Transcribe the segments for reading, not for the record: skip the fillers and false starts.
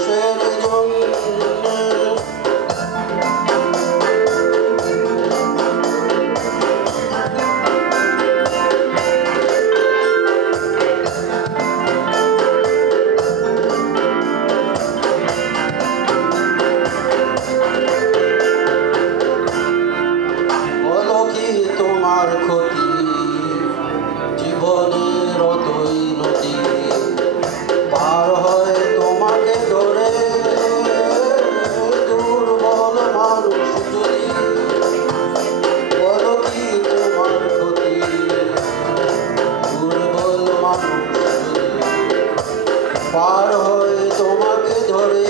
মানুষের জন্য বলো কি তোমার ক্ষতি জীবনের অতই নদী পার হয় তোমাকে ধরে দুর্বল মানুষ যদি বলো কি তোমার ক্ষতি দুর্বল মানুষ যদি পার হয় তোমাকে ধরে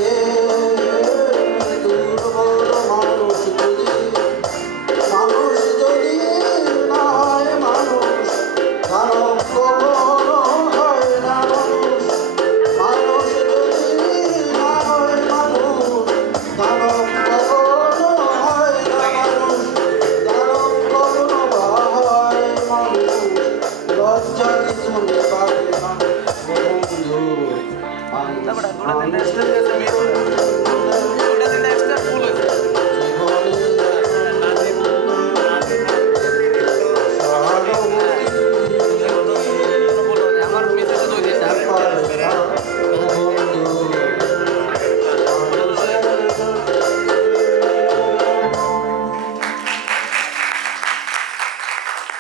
দুর্বল মানুষ যদি মানুষ যদি না হয় মানুষ দানব কখনো হয় না মানুষ মানুষ যদি না হয় মানুষ দানব কখনো হয় না মানুষ দানব কখনো বা হয় মানুষ লজ্জা কিছু পাবে না বন্ধু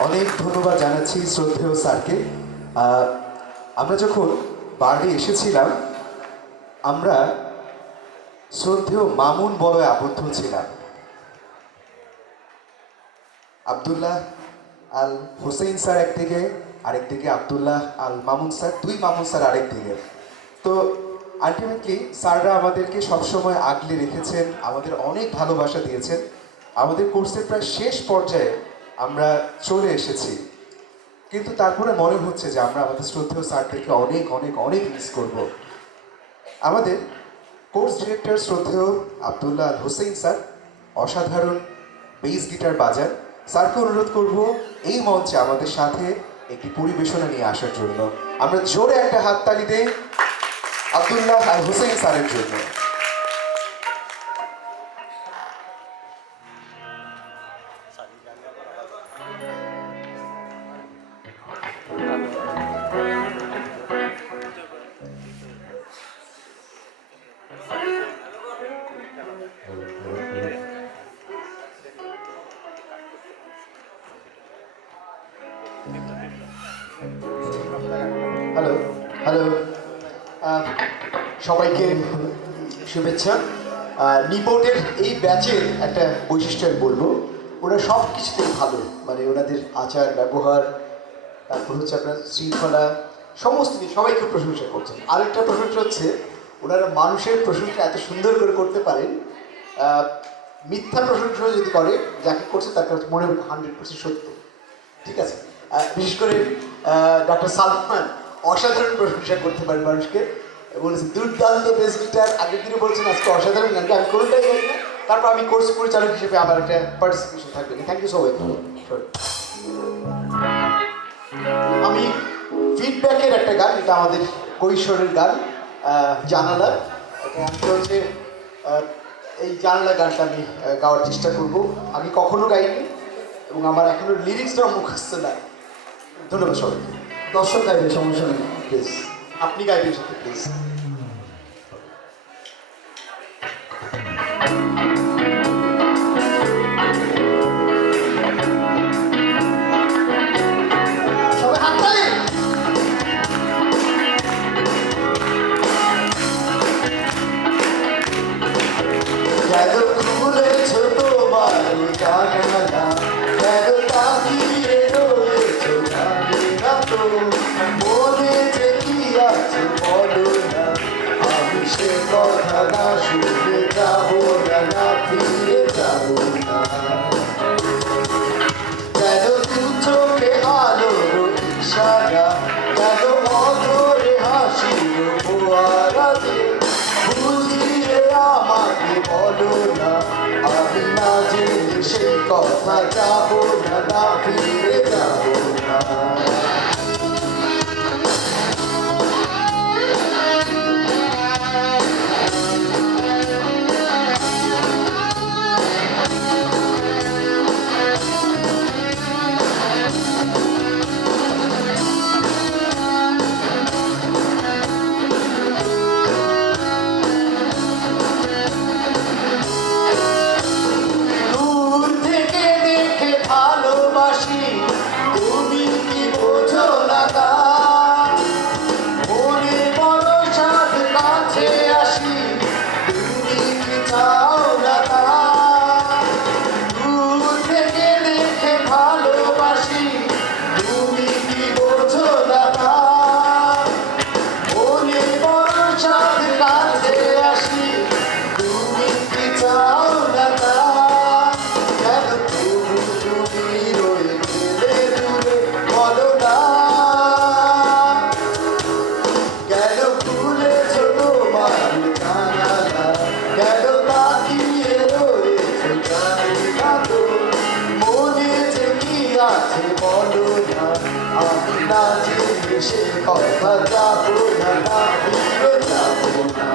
অনেক ধন্যবাদ জানাচ্ছি শ্রদ্ধেয় স্যারকে। আমরা যখন বার্ডে এসেছিলাম আমরা শ্রদ্ধেয় মামুন বলয়ে আবদ্ধ ছিলাম। আব্দুল্লাহ আল হোসেন স্যার একদিকে, আরেকদিকে আব্দুল্লাহ আল মামুন স্যার, দুই মামুন স্যার আরেকদিকে। তো আলটিমেটলি স্যাররা আমাদেরকে সবসময় আগলে রেখেছেন, আমাদের অনেক ভালোবাসা দিয়েছেন। আমাদের কোর্সের প্রায় শেষ পর্যায়ে আমরা চলে এসেছি, কিন্তু তারপরে মনে হচ্ছে যে আমরা আমাদের শ্রদ্ধেয় স্যারদেরকে অনেক অনেক অনেক মিস করব। আমাদের কোর্স ডিরেক্টর শ্রদ্ধেয় আব্দুল্লাহ আল হোসেন স্যার অসাধারণ বেস গিটার বাজান। স্যারকে অনুরোধ করব এই মঞ্চে আমাদের সাথে একটি পরিবেশনা নিয়ে আসার জন্য। আমরা জোরে একটা হাততালি দেই আব্দুল্লাহ আল হোসেন স্যারের জন্য। হ্যালো হ্যালো সবাইকে শুভেচ্ছা। নিপোর্টের এই ব্যাচের একটা বৈশিষ্ট্য আমি বলবো, ওরা সব কিছুতেই ভালো, মানে ওনাদের আচার ব্যবহার, তারপর হচ্ছে আপনার শৃঙ্খলা, সমস্ত কিছু সবাইকে প্রশংসা করছেন। আরেকটা প্রশংসা হচ্ছে ওনারা মানুষের প্রশংসা এত সুন্দর করে করতে পারেন, মিথ্যা প্রশংসা যদি করে যাকে করছে তার কাছে মনে হবে 100% সত্য। ঠিক আছে, বিশেষ করে ডক্টর সালমান অসাধারণ প্রশংসা করতে পারেন মানুষকে, বলেছেন দুর্দান্ত বেস গিটার, আগের দিনে বলছেন আজকে অসাধারণ গানকে আমি কোনোটাই জানি না, তারপর আমি কোর্স পরিচালক হিসেবে আমার একটা পার্টিসিপেশন থাকবে। Thank you so much. আমি ফিডব্যাকের একটা গান, এটা আমাদের কৈশোরের গান, জানালা। এটা হচ্ছে এই জানালা গানটা আমি গাওয়ার চেষ্টা করব। আমি কখনো গাইনি এবং আমার এখনো লিরিক্সটাও মুখস্থ নাই। ধন্যবাদ সবাইকে। দর্শক গাইবে, সমস্যা নেই, প্লিজ আপনি গাইবেন সাথে প্লিজ। কথা যাবো না, ফিরে যাবো না। সে কথা যাবো না, না ফিরে যাবো না।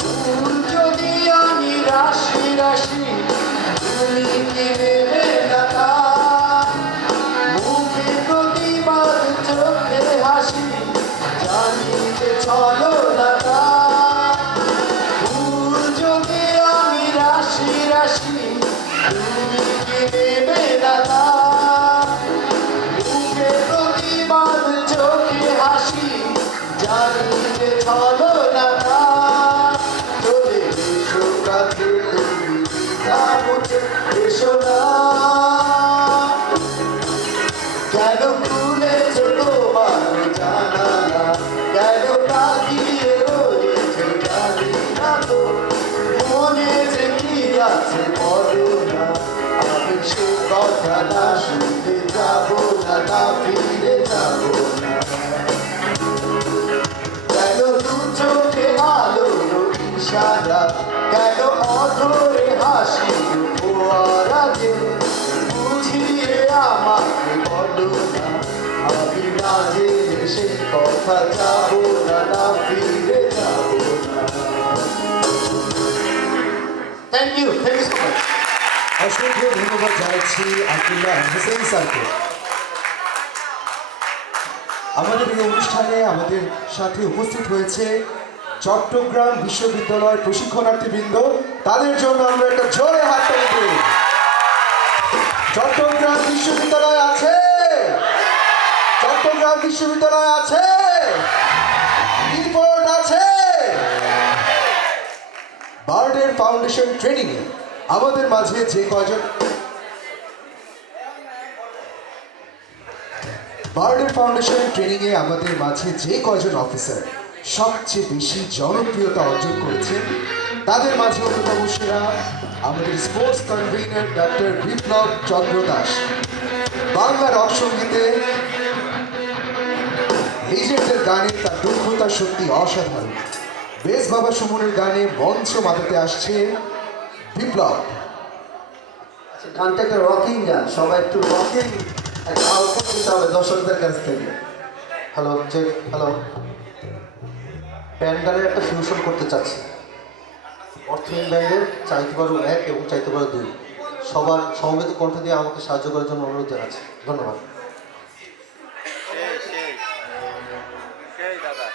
ফুল যদি আমি রাশি রাশি, তুমি কি নেবে না তা? মুখে প্রতিবাদ চোখে হাসি, জানি যে চলো না তা। ফুল যদি আমি রাশি রাশি, তুমি কি নেবে না তা? মুখে প্রতিবাদ চোখে হাসি, জানি যে চলো না তা। চলে এসো কাছে তুমি দ্বিধা মুছে এসো না। কেন খুলেছো তোমার জানালা, কেন তাকিয়ে রয়েছো জানি না তো। মনে যে কি আছে বলো না, আমি সে কথা না শুনতে যাবো না, না ফিরে যাবো না। কেন দু চোখে আলোর ইশারা, কেন অধরে হাসি ফোয়ারা যে, বুঝিয়ে আমাকে বলো না, আমি না জেনে সেই কথা যাবো না, না ফিরে যাবো না। Thank you so much. অসংখ্য ধন্যবাদ জানাচ্ছি আব্দুল্লাহ হোসেন স্যারকে। আমাদের এই অনুষ্ঠানে আমাদের সাথে উপস্থিত হয়েছে চট্টগ্রাম বিশ্ববিদ্যালয়ের প্রশিক্ষণার্থীবৃন্দ। তাদের জন্য আমরা একটা জোরে হাততালি দিই। চট্টগ্রাম বিশ্ববিদ্যালয় আছে, চট্টগ্রাম বিশ্ববিদ্যালয় আছে, রিপোর্ট আছে। বার্ডের ফাউন্ডেশন ট্রেনিং এ আমাদের মাঝে যে কয়জন বার্ডের ফাউন্ডেশন ট্রেনিং এ আমাদের মাঝে যে কয়জন অফিসার সবচেয়ে বেশি জনপ্রিয়তা অর্জন করেছেন, তাদের মাঝে অন্যতম সেরা আমাদের স্পোর্টস কনভেনার ডক্টর বিপ্লব চন্দ্র দাস। বাংলা রক সঙ্গীতে লিজেন্ডের গানে তার দক্ষতা সত্যি অসাধারণ। বেশ বাবা সুমনের গানে মঞ্চ মাতাতে আসছে বিপ্লব। গানটা একটা রকিং গান, সবাই একটু রকিং একটা আউটপুট দিতে হবে দর্শকদের কাছ থেকে। Hello check, hello. ব্যান্ড গানের একটা ফিউশন করতে চাচ্ছি। অর্থহীন ব্যান্ডের চাইতে পারো 1 এবং চাইতে পারো 2, সবার সমবেত কণ্ঠ দিয়ে আমাকে সাহায্য করার জন্য অনুরোধ জানাচ্ছি। ধন্যবাদ। সেই দাদা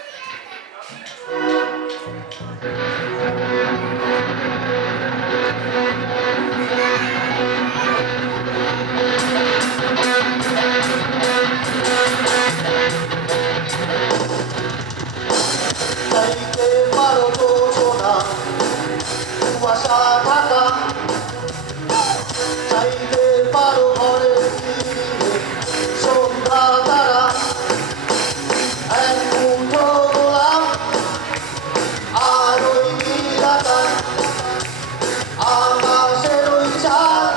চাইতে পারো যোজনা কুয়াশা ঢাকা, চাইতে পারো ঘরে ফিরে সন্ধ্যা তারা। এক মুঠো গোলাপ আর ওই নীল আকাশ, আকাশের ওই চাঁদ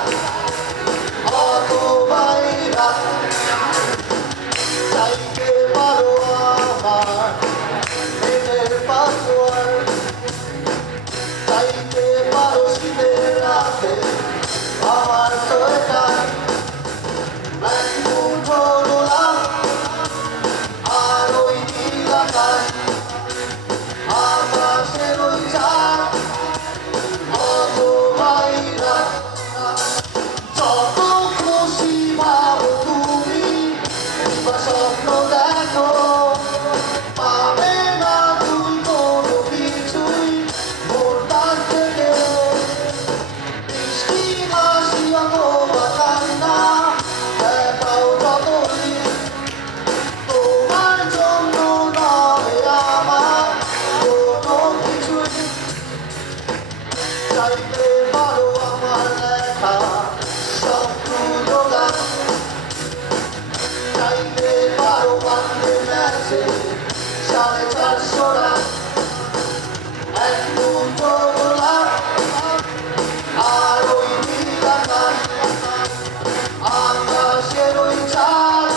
অথবাই রাত। চাইতে পারো আমার প্রেমের পাসওয়ার্ড, চাইতে পারো শীতের রাতে আমার সোয়েটার। এক মুঠো গোলাপ আর ওই নীল আকাশ, আকাশের ওই চাঁদ অথবাই রাত। যত খুশি ভাবো তুমি বা স্বপ্ন দেখো, পাবে না তুমি কোনো কিছুই মোর কাছ থেকে। বৃষ্টি হাসি অথবা কান্না দেখাও যতদিন, তোমার জন্য নয় আমার কোনো কিছুই। চাইতে পারো আমার লেখা সবগুলো গান, চাইতে পারো বান্ধে ম্যাচে 450 রান। এক মুঠো গোলাপ আর ওই নীল আকাশ, আকাশের ওই চাঁদ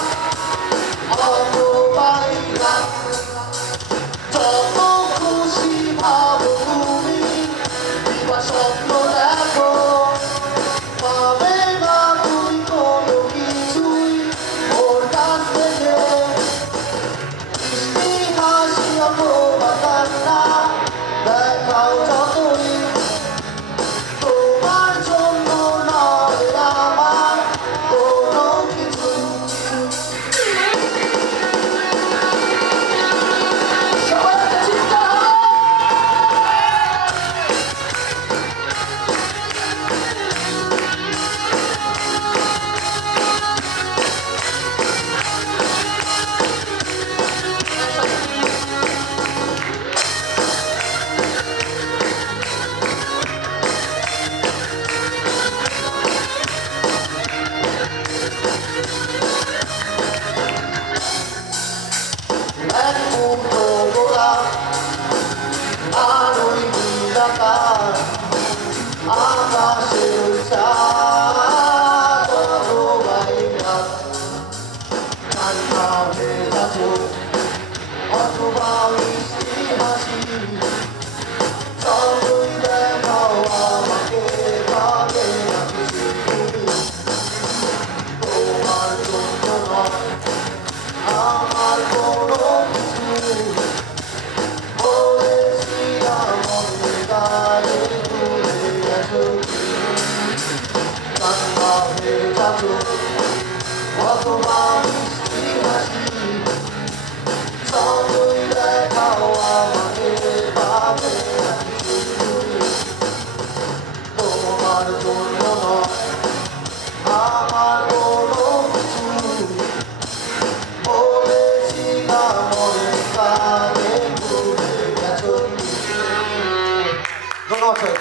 স্যার।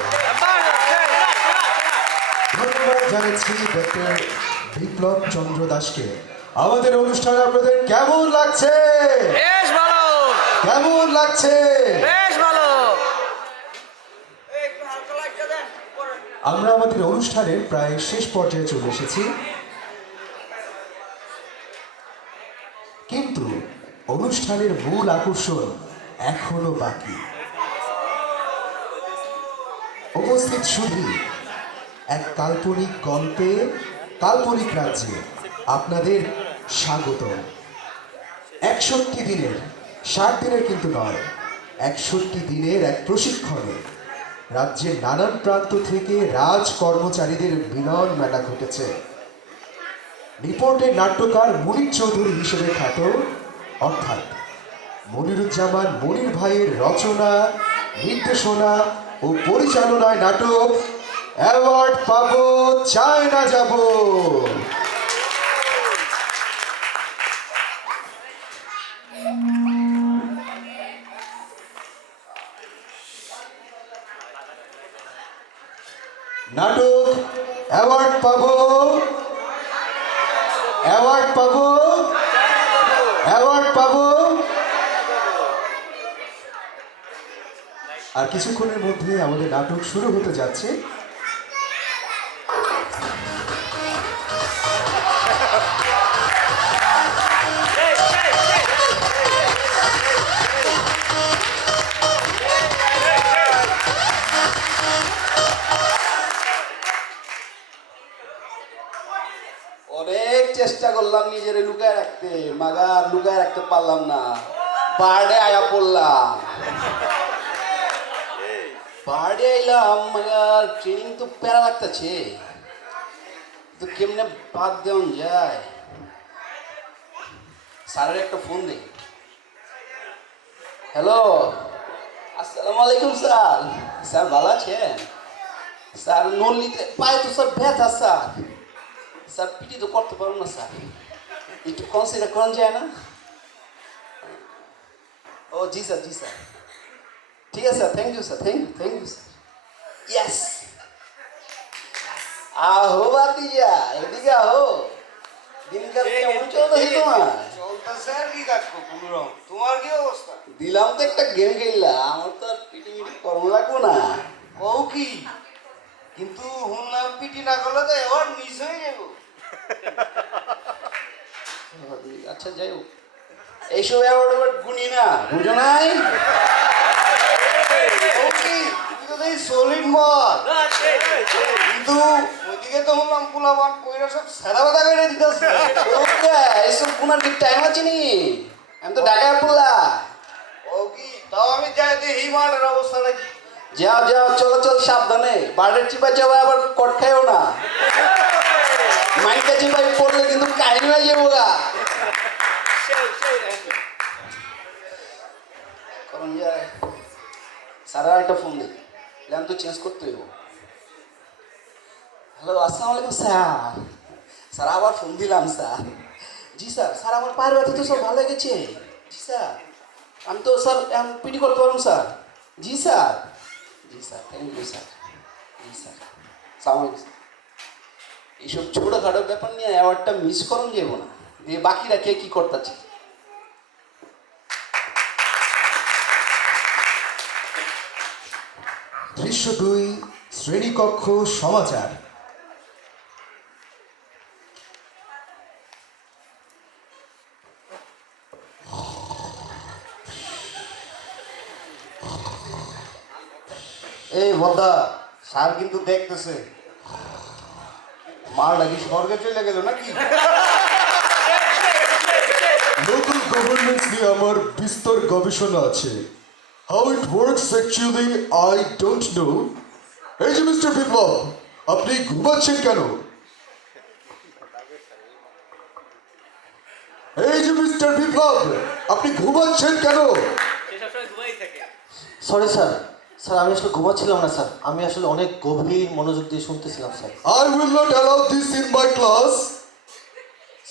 ধন্যবাদ জানাচ্ছি ডক্টর বিপ্লব চন্দ্র দাসকে। আমাদের অনুষ্ঠান আপনাদের কেমন লাগছে? বেশ ভালো, কেমন লাগছে? বেশ ভালো। আমরা আমাদের অনুষ্ঠানের প্রায় শেষ পর্যায়ে চলে এসেছি, কিন্তু অনুষ্ঠানের মূল আকর্ষণ এখনো বাকি। উপস্থিত শুধু এক কাল্পনিক গল্পে, কাল্পনিক রাজ্যে আপনাদের স্বাগত। 61 দিনের, 60 দিনের কিন্তু নয়, 61 দিনের এক প্রশিক্ষণে রাজ্যের নানান প্রান্ত থেকে রাজ কর্মচারীদের মিলন মেলা ঘটেছে। রিপোর্টের নাট্যকার মনির চৌধুরী হিসেবে খ্যাত, অর্থাৎ মনিরুজ্জামান মনির ভাইয়ের রচনা, নির্দেশনা ও পরিচালনায় নাটক অ্যাওয়ার্ড পাবো চায় না যাব। নাটক অ্যাওয়ার্ড পাবো, অ্যাওয়ার্ড পাবো, অ্যাওয়ার্ড পাবো। আর কিছুক্ষণের মধ্যে আমাদের নাটক শুরু হতে যাচ্ছে। অনেক চেষ্টা করলাম নিজের লুকায় রাখতে, মাগার লুকায় রাখতে পারলাম না। বার্ডে আয়া পড়লাম, বার্ডে আইলাম, মাগার ট্রেনিং তো প্যারা লাগতেছে, তো কেমনে বাদ দেওয়া যায়? স্যারের একটা ফোন দিই। হ্যালো, আসসালামু আলাইকুম স্যার। স্যার ভালো আছেন? স্যার নল্লিতে পায়ে তো স্যার ব্যথা স্যার। স্যার পিটি তো করতে পারবো না স্যার, একটু কনসিডার করা যায় না? ও জি স্যার, জি স্যার, ঠিক আছে sir, thank you sir, thank you sir. Yes, আহো বাতিজা, এদিকে আহো। দিনকাল কেমন চলতেছে তোমার? চলতেছে আর কি কাটবো কোনোরকম। তোমার কি অবস্থা? দিলাম তো একটা গেম খেললাম, আমার তো আর পিটি মিটি কম লাগবো না। কও কি? কিন্তু হুনলাম পিটি না করলে তো এবার মিস হয়ে যাবো। আচ্ছা যাই হোক, এইসব অ্যাওয়ার্ড গুনি না, বুঝো নাই? কও কি? তুমি তো দেখি সলিড মাল, কিন্তু ওইদিকে তো হুনলাম পোলাপান কইরা সব সাদা বাদা করে দিতেছে। ওকে, এইসব গুনার কি টাইম আছে নি? আমি তো ঢাকায় পড়লা। কও কি? তাও আমি যাই দেখি মাঠের অবস্থাটা কি। যাও যাও, চলো চল, সাবধানে। বার্ডের চিপায় যাবো, আবার কট খাইও না। মাইকা চিপাই পড়লে কিন্তু কাহিনী হয়ে যাবো গা। কারণ যায় স্যার একটা ফোন দিই, প্ল্যান তো চেঞ্জ করতে হইব। হ্যালো, আসসালামু আলাইকুম স্যার। স্যার আবার ফোন দিলাম স্যার। জি স্যার, স্যার আমার পায়ের ব্যথা তো সব ভালো হয়ে গেছে। জি স্যার, আমি তো স্যার পিটি করতে পারবো স্যার। জি স্যার, জি স্যার, থ্যাংক ইউ স্যার। জি স্যার, সালাম আলাইকুম। এইসব ছোটোখাটো ব্যাপার নিয়ে অ্যাওয়ার্ডটা মিস করুন যাবো না, দিয়ে বাকিরা কে কী করতেছে। দৃশ্য 2, শ্রেণীকক্ষ সমাচার। এই বদা, স্যার কিন্তু দেখতেছে। মার লাগি স্বর্গে চলে গেল নাকি? লোকাল গভর্নমেন্টস নিয়ে আমার বিস্তর গবেষণা আছে। How it works actually I don't know. এই যে মিস্টার বিপ্লব, আপনি ঘুমাচ্ছেন কেন? এই যে মিস্টার বিপ্লব, আপনি ঘুমাচ্ছেন কেন? সরি স্যার, স্যার আমি আসলে ঘুমাচ্ছিলাম না স্যার, আমি আসলে অনেক গভীর মনোযোগ দিয়ে শুনতেছিলাম sir. I will not allow this in my class.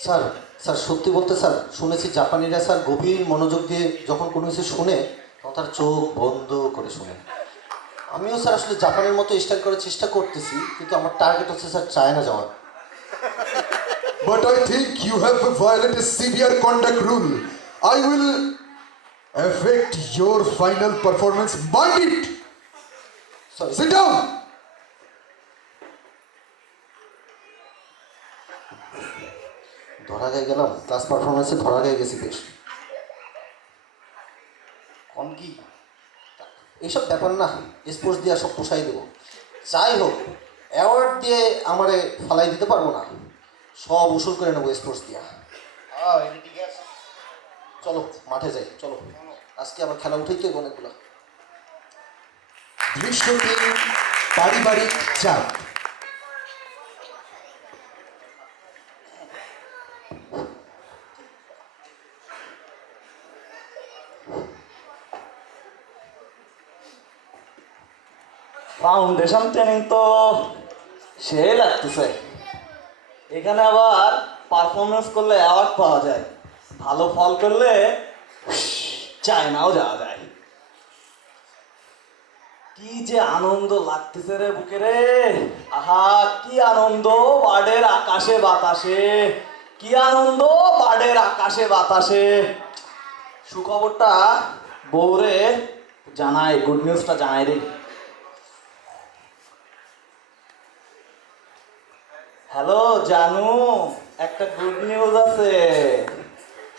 Sir, sir সত্যি বলতে স্যার, শুনেছি জাপানিরা স্যার গভীর মনোযোগ দিয়ে যখন কোনো কিছু শুনে তখন তার চোখ বন্ধ করে শুনে। আমিও স্যার আসলে জাপানের মতো স্টাইল করার চেষ্টা করতেছি, কিন্তু আমার টার্গেট হচ্ছে স্যার চায়না যাওয়া। But I think you have violated severe conduct rule. I will affect your final performance. Mind it! Sorry Sit down! ধরা গায়ে গেলাম, ক্লাস পারফরমেন্সে ধরা গায়ে গেছি বেশ। কোন কি এইসব ব্যাপার না, স্পোর্টস দিয়ে সব পোষাই দেবো। যাই হোক, অ্যাওয়ার্ড দিয়ে আমারে ফালাই দিতে পারবো না, সব উসুল করে নেবো স্পোর্টস দিয়া। এটা ঠিক আছে। চলো মাঠে যাই, চলো। আজকে আবার খেলা উঠেই তো অনেকগুলো। দৃশ্য 3, পারিবারিক চাপ। ফাউন্ডেশন ট্রেনিং তো সে লাগতেছে। এখানে আবার পারফরমেন্স করলে অ্যাওয়ার্ড পাওয়া যায়, ভালো ফল করলে চায়নাও যাওয়া যায়। কি যে আনন্দ লাগতেছে রে বুকে রে, আহা কি আনন্দ বার্ডের আকাশে বাতাসে, কি আনন্দ বার্ডের আকাশে বাতাসে। সুখবরটা বউরে জানাই, গুড নিউজটা জানাই রে। হ্যালো জানু, একটা গুড নিউজ আছে।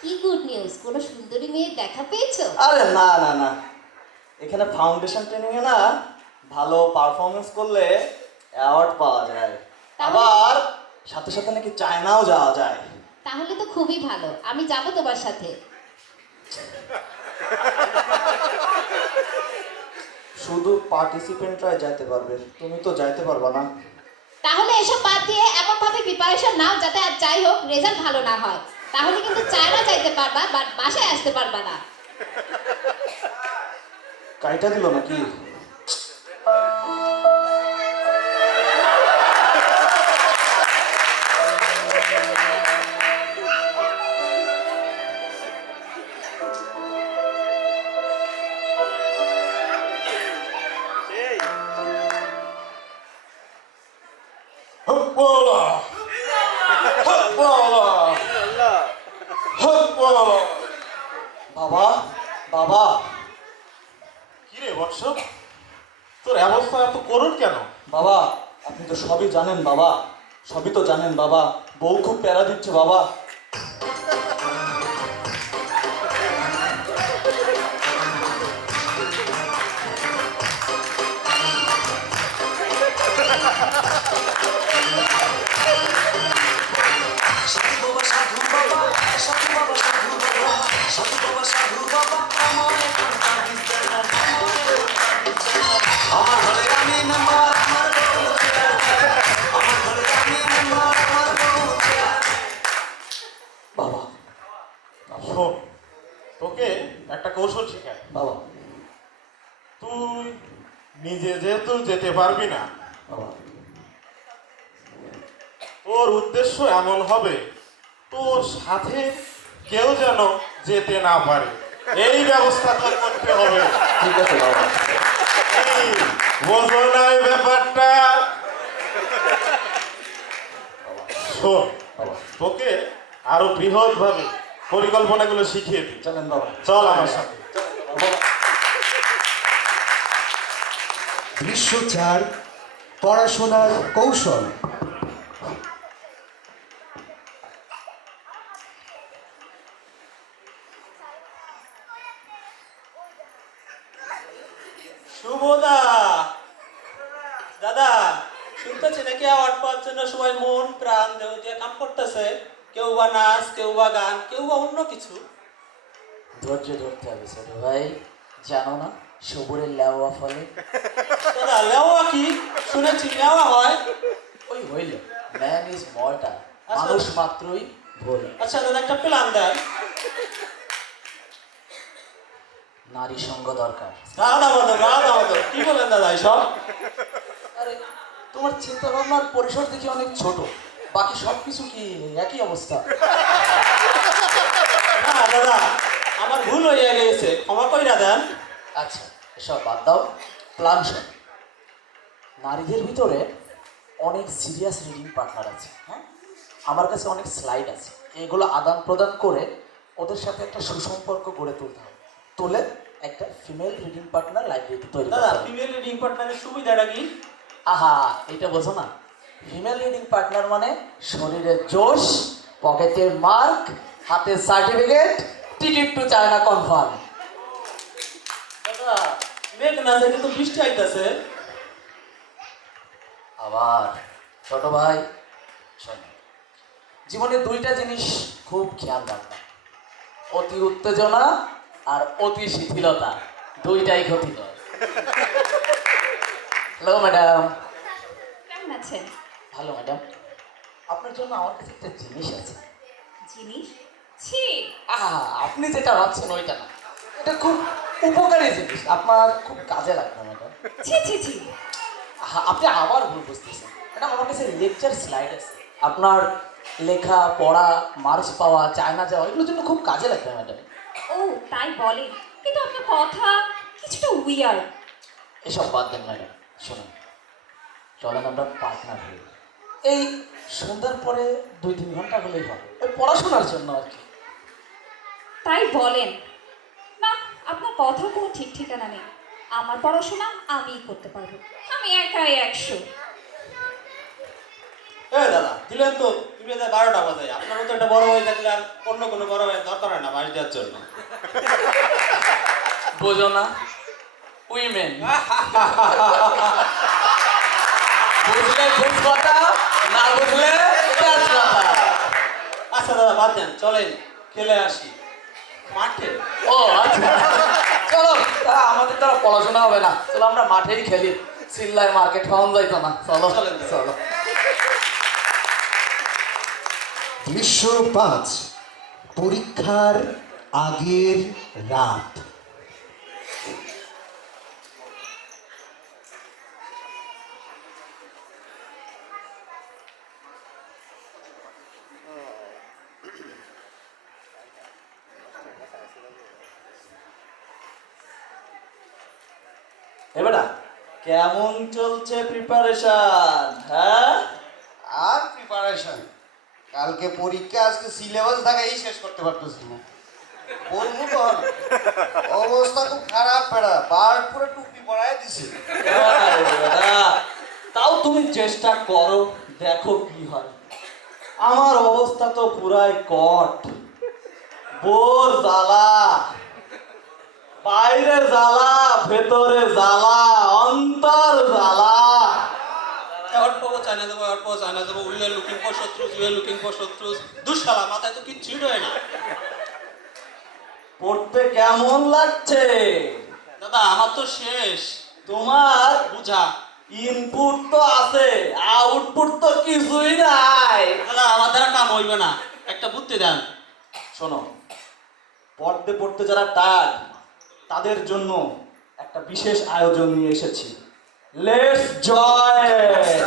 কি গুড নিউজ? কোনো সুন্দরী মেয়ে দেখা পেয়েছো? আরে না না না, এখানে ফাউন্ডেশন ট্রেনিং এ না ভালো পারফরমেন্স করলে অ্যাওয়ার্ড পাওয়া যায়, আবার সাথে সাথে নাকি চায়নাও যাওয়া যায়। তাহলে তো খুবই ভালো, আমি যাব তোমার সাথে। শুধু পার্টিসিপেন্টরাই যাইতে পারবে, তুমি তো যাইতে পারবা না। তাহলে এসব বাদ দিয়ে এমন ভাবে প্রিপারেশন নাও যাতে আর যাই হোক রেজাল্ট ভালো না হয়, তাহলে কিন্তু চায়না যাইতে পারবা বাট বাসায় আসতে পারবা না। কাইটা দিল নাকি? বাবা বাবা, কিরে বৎস, তোর অবস্থা এত করুণ কেন? বাবা আপনি তো সবই জানেন বাবা, সবই তো জানেন বাবা, বউ খুব প্যারা দিচ্ছে বাবা। বাবা শোন, তোকে একটা কৌশল শেখাই। বাবা তুই নিজে যেহেতু যেতে পারবি না, বাবা তোর উদ্দেশ্য এমন হবে তোর সাথে কেউ যেন যেতে না পারে, এই ব্যবস্থা তোর করতে হবে। ঠিক আছে বাবা। কি, বোঝো না এই ব্যাপারটা? শোন, তোকে আরো বৃহৎ ভাবে পরিকল্পনাগুলো শিখিয়ে দিই। চলেন বাবা। চল আমার সাথে। দৃশ্য 4, পড়াশোনার কৌশল। শুভদা দাদা, শুনতেছি নাকি অ্যাওয়ার্ড পাওয়ার জন্য সবাই মন প্রাণ দেহ দিয়ে কাম করতেছে, কেউ বা নাচ, কেউ বা গান, কেউ বা অন্য কিছু। ধৈর্য ধরতে হবে ছোট ভাই, জানো না সবুরের লেওয়া ফলে? দাদা লেওয়া কি? শুনেছি লেওয়া হয়। ওই হইল, ম্যান ইজ মর্টাল, মানুষ মাত্রই ভুল। আচ্ছা দাদা, একটা প্ল্যান দেন। নারী সঙ্গ দরকার। রাধা মাধব, রাধা মাধব, কি বলেন দাদা এসব? আরে তোমার চিন্তা ভাবনার পরিসর দেখি অনেক ছোট, বাকি সব কিছু কি একই অবস্থা? না দাদা, আমার ভুল হয়ে গেছে, ক্ষমা কইরা দেন। আচ্ছা এসব বাদ দাও, প্ল্যান শোন। নারীদের ভিতরে অনেক সিরিয়াস রিডিং পার্টনার আছে, হ্যাঁ? আমার কাছে অনেক স্লাইড আছে, এগুলো আদান প্রদান করে ওদের সাথে একটা সুসম্পর্ক গড়ে তুলতে হবে, তুলে একটা ফিমেল রিডিং পার্টনার লাইব্রেরিতে তৈরি করতে দাদা হবে। ফিমেল রিডিং পার্টনারের সুবিধাটা কি? আহা, এটা বোঝো না? ফিমেল রিডিং পার্টনার মানে শরীরে জোশ, পকেটে মার্ক, হাতে certificate, ticket to China confirm. দাদা মেঘ না যে কিন্তু বৃষ্টি আইতাছে। আবার ছোট ভাই শোন, জীবনে দুইটা জিনিস খুব খেয়াল রাখবা, অতি উত্তেজনা আর অতি শিথিলতা, দুইটাই ক্ষতিকর। Hello madam. কেমন আছেন? ভালো ম্যাডাম, আপনার জন্য আমার কাছে একটা জিনিস আছে। জিনিস? ছি, আহা, আপনি যেটা ভাবছেন ওইটা না, এটা খুব উপকারী জিনিস, আপনার খুব কাজে লাগবে ম্যাডাম। ছি ছি ছি। আহা, আপনি আবার ভুল বুঝতেছেন ম্যাডাম, আমার কাছে লেকচার স্লাইড আছে, আপনার লেখা পড়া, মার্কস পাওয়া, চায়না যাওয়া, এগুলোর জন্য খুব কাজে লাগবে ম্যাডাম। ও তাই বলেন, কিন্তু আপনার কথা কিছুটা উইয়ার্ড। এসব বাদ দেন ম্যাডাম, শুনুন, চলেন আমরা পার্টনার হই। এই সন্ধ্যার পরে 2-3 ঘন্টা হলেই হবে, ওই পড়াশোনার জন্য আর কি। তাই বলেন না, আপনার কথা কোনো ঠিক ঠিকানা নেই। আমার পড়াশোনা আমিই করতে পারবো, আমি একাই 100। এই দাদা দিলেন তো তুমি 12টা বাজে, আপনার মতো একটা বড় হয়ে থাকলে আর অন্য কোনো বড় হয়ে দরকার হয় না বাড়ি দেওয়ার জন্য। বোঝো না, উইমেন। বুঝলে বুঝ কথা, না বুঝলে তেজ কথা। আচ্ছা দাদা বাদ দেন, চলেন খেলে আসি মাঠে। ও আচ্ছা, চলো, আমাদের দ্বারা পড়াশোনা হবে না, চলো আমরা মাঠেই খেলি, সিল্লায় মার্কেট পাওয়া যাইতো না, চলো চলেন, চলো। দৃশ্য 5, পরীক্ষার আগের রাত। এবারে কেমন চলছে প্রিপারেশন? হ্যাঁ, আর প্রিপারেশন, কালকে পরীক্ষা, আজকে সিলেবাস দেখাই শেষ করতে পারতেছি না। বলবো তো হবে। অবস্থা খুব খারাপ বেড়া, বার পুরো টুপি পরায় দিছে। তাও তুমি চেষ্টা করো, দেখো কি হয়। আমার অবস্থা তো পুরাই কট, বোর জ্বালা, বাইরে জ্বালা, ভেতরে জ্বালা, অন্তর জ্বালা। চায়না যাবো, উই আর লুকিং ফর শত্রুস, ইউ আর লুকিং ফর শত্রুস। দুঃশালা, মাথায় তো কিচ্ছুই রয় না। পড়তে কেমন লাগছে? দাদা আমার তো শেষ। তোমার বুঝা ইনপুট তো আছে, আউটপুট তো কিছুই নাই। দাদা আমার দ্বারা কাম হইবে না, একটা বুদ্ধি দেন। শোনো, পড়তে পড়তে যারা টায়ার্ড তাদের জন্য একটা বিশেষ আয়োজন নিয়ে এসেছি। Let's join.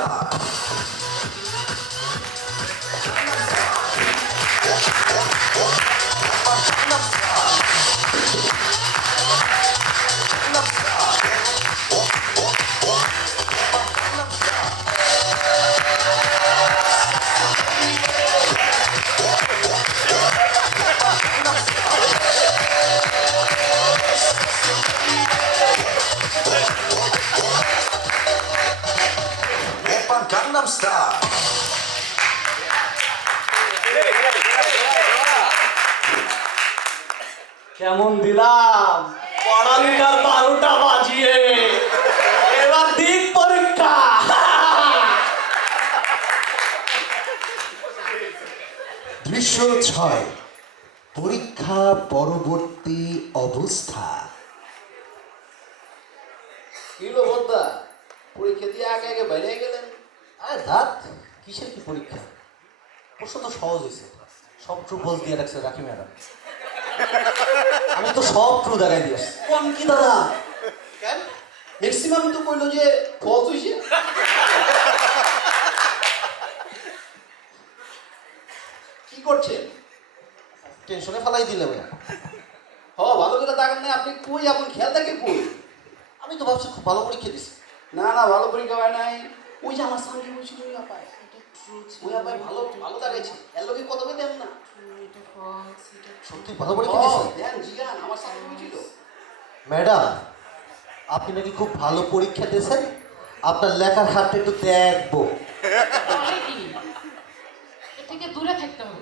Gangnam Style. কেমন দিলাম পড়ালেখার 12টা বাজিয়ে? এবার দিক পরীক্ষা। দৃশ্য 6, পরীক্ষা পরবর্তী অবস্থা। কিলো বদ্দা, পরীক্ষা দিয়ে আগে আগে বাইরে গেলেন। আরে দাঁত, কিসের কি পরীক্ষা? প্রশ্ন তো সহজ হয়েছে, সব ট্রু ফলস দিয়ে রাখছে রাখি ম্যাডাম। আমি তো সব ট্রু দেখাই দিয়ে আসছি। কোন কি দাদা? কেন ম্যাক্সিমাম তো কইলো যে ফলস হইছে। কি করছেন? টেনশনে ফেলাই দিলে ভাইয়া। হ, ভালো করে দেখেন না আপনি, কই আপনার খেয়াল থাকে কই? আমি তো ভাবছি খুব ভালো পরীক্ষা দিছি। না না ভালো পরীক্ষা হয় নাই। ওই যে আমার সামনে বলছিল ওই আপায়, ওই আপায় ভালো ভালো দাঁড়িয়েছে, এর লোকে কত দেন না। সত্যি ভালো পরীক্ষা দিয়েছে? দেন জিগান, আমার সামনে বলছিল। ম্যাডাম, আপনি নাকি খুব ভালো পরীক্ষা দিয়েছেন, আপনার লেখার হাতটা একটু দেখবো। এর থেকে দূরে থাকতে হবে।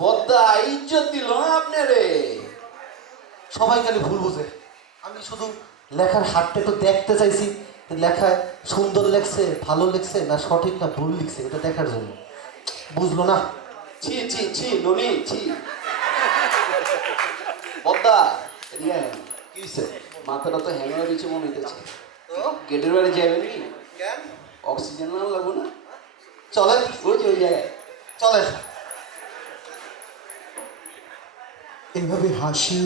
বদ্দা ইজ্জত দিল না আপনারে। সবাই খালি ভুল বুঝে, আমি শুধু লেখার হাতটা একটু দেখতে চাইছি, লেখায় সুন্দর লেখছে, ভালো লেখছে না সঠিক না ভুল লিখছে এটা দেখার জন্য। বুঝলো না? ছি ছি ছি ননি ছি। বদ্দা এদিকে আয়। কি হয়েছে? মাথাটা তো হ্যাং হয়ে দিচ্ছে মনে হইতেছে। গেটের বাড়ি যাবেন কি? অক্সিজেন না লাগবো না? চলেন, ওই যে ওই জায়গায় চলেন। এভাবে হাসি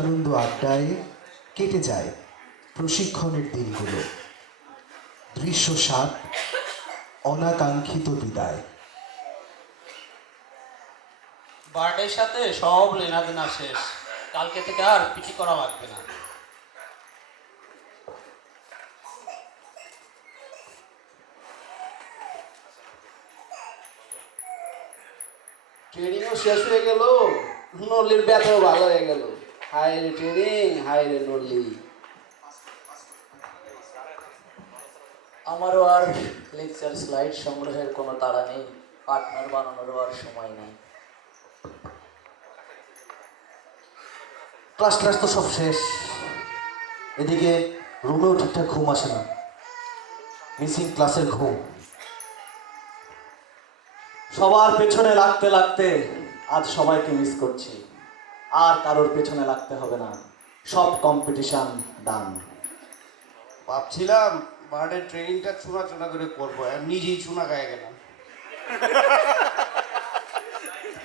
আনন্দ আড্ডায় কেটে যায় প্রশিক্ষণের দিনগুলো। দৃশ্য 7, অনাকাঙ্ক্ষিত বিদায়। বার্থডের সাথে সব লেনাদেনা শেষ, কালকে থেকে আর পিটি করা লাগবে না। ট্রেনিংও শেষ হয়ে গেল, নল্লির ব্যথাও ভালো হয়ে গেল। হাই রে ট্রেনিং, হাই রে নল্লি। আমারও আর লেকচার স্লাইড সংগ্রহের কোনো তাড়া নেই, পার্টনার বানানোরও আর সময় নেই। ক্লাস তো সব শেষ, এদিকে রুমেও ঠিকঠাক ঘুম আসে না, মিসিং ক্লাসের ঘুম। সবার পেছনে লাগতে লাগতে আজ সবাইকে মিস করছি। আর কারোর পেছনে লাগতে হবে না, সব কম্পিটিশন ডান। ভাবছিলাম বার্থডে ট্রেনিংটা চুনা চুনা করে করবো, আর নিজেই চুনা গায়ে গেলাম।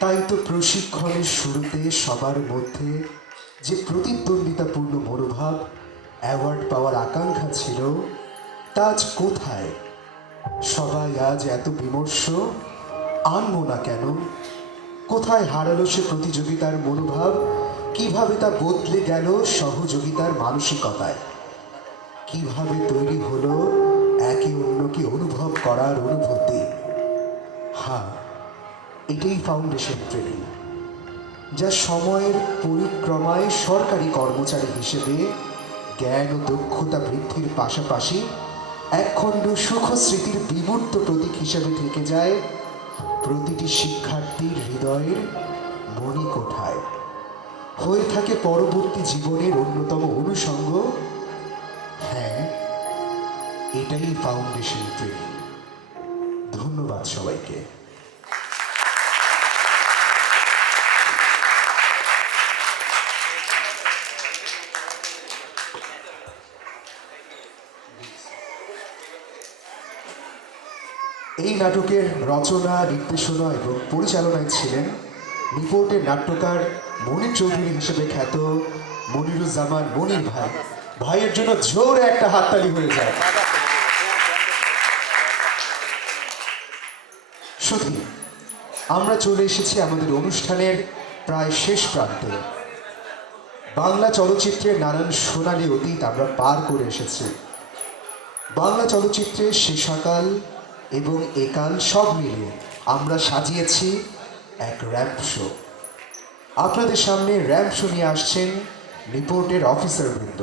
তাই তো প্রশিক্ষণের শুরুতে সবার মধ্যে যে প্রতিদ্বন্দ্বিতাপূর্ণ মনোভাব, অ্যাওয়ার্ড পাওয়ার আকাঙ্ক্ষা ছিল, তা আজ কোথায়? সবাই আজ এত বিমর্ষ, আনবো না কেন? কোথায় হারালো সে প্রতিযোগিতার মনোভাব? কিভাবে তা বদলে গেল সহযোগিতার মানসিকতায়? কিভাবে তৈরি হলো একে অন্যকে অনুভব করার অনুভূতি? হ্যাঁ, এটাই ফাউন্ডেশন ট্রেনিং, যা সময়ের পরিক্রমায় সরকারি কর্মচারী হিসেবে জ্ঞান ও দক্ষতা বৃদ্ধির পাশাপাশি একখণ্ড সুখস্মৃতির বিমূর্ত প্রতীক হিসেবে থেকে যায় প্রতিটি শিক্ষার্থীর হৃদয়ের মণিকোঠায়, হয়ে থাকে পরবর্তী জীবনের অন্যতম অনুষঙ্গ। হ্যাঁ, এটাই ফাউন্ডেশন ট্রেনিং। ধন্যবাদ সবাইকে। এই নাটকের রচনা, নির্দেশনা এবং পরিচালনায় ছিলেন রিপোর্টের নাট্যকার মনির চৌধুরী হিসেবে খ্যাত মনিরুজ্জামান মনির ভাই। ভাইয়ের জন্য জোরে একটা হাততালি হয়ে যায়। শুধু আমরা চলে এসেছি আমাদের অনুষ্ঠানের প্রায় শেষ প্রান্তে। বাংলা চলচ্চিত্রের নানান সোনালী অতীত আমরা পার করে এসেছি। বাংলা চলচ্চিত্রের শেষাকাল এবং একাল সব মিলিয়ে আমরা সাজিয়েছি এক র্যাম্প শো। আপনাদের সামনে র্যাম্প শো নিয়ে আসছেন রিপোর্টের অফিসারবৃন্দ।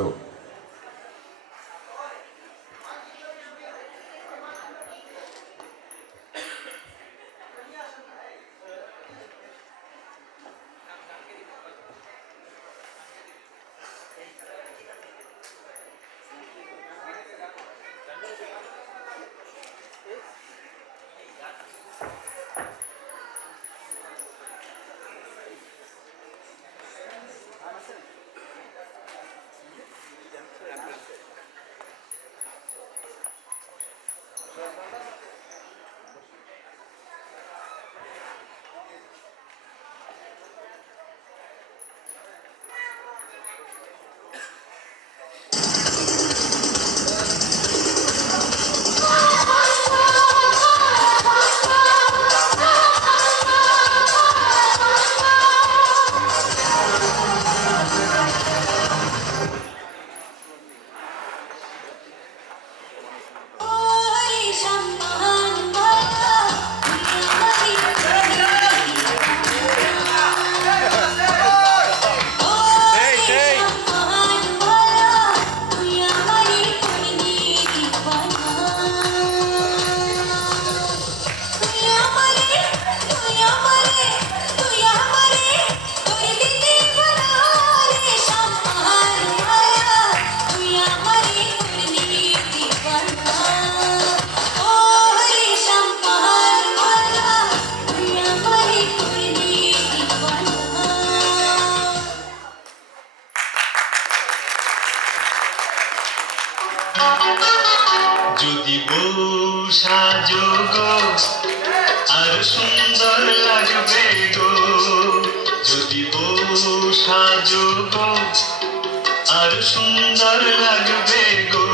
সুন্দর লাগবে গো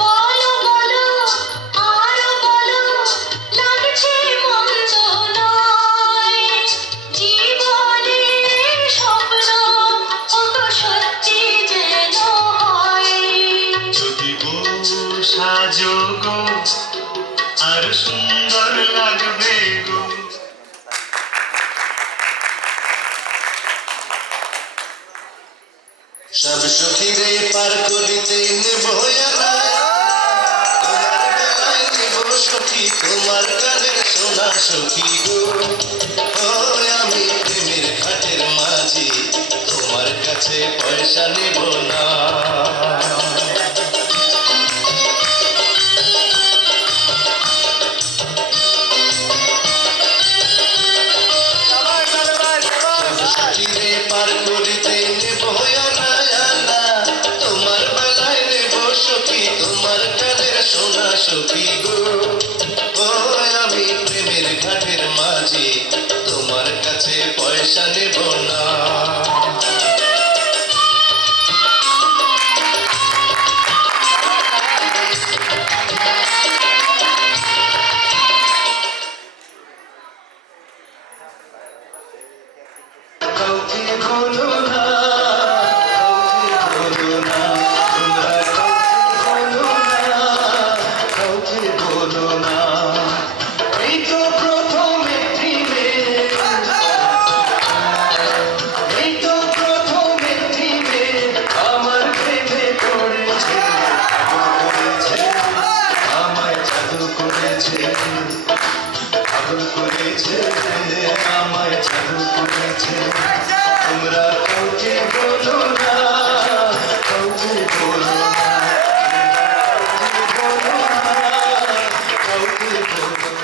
বলো বলো আরো বলো লাগছে মন্দ নয় জীবনে স্বপ্ন ওগো সত্যি যেন হয় যদি গো সাজো গো আর সুন্দর লাগবে গো সব সখীরে পার করিতে নেব সখী তোমার কানের সোনা সখী গো ও আমি প্রেমের ঘাটের মাঝি তোমার কাছে পয়সা নেব না সখীরে পার করিতে নেব তোমার বেলায় নেব সখী তোমার কানের সোনা সখী গো ও আমি প্রেমের ঘাটের মাঝি তোমার কাছে পয়সা নেব না কাউকে বলো না কাউকে বলো না তোমরা কাউকে বলো না এই তো প্রথম একটি মেয়ে এই তো প্রথম একটি মেয়ে আমার প্রেমে পড়েছে আমায় জাদু করেছে পাগল করেছে আমায় জাদু করেছে তোমরা কাউকে বলো না কাউকে বলো না কাউকে বলো না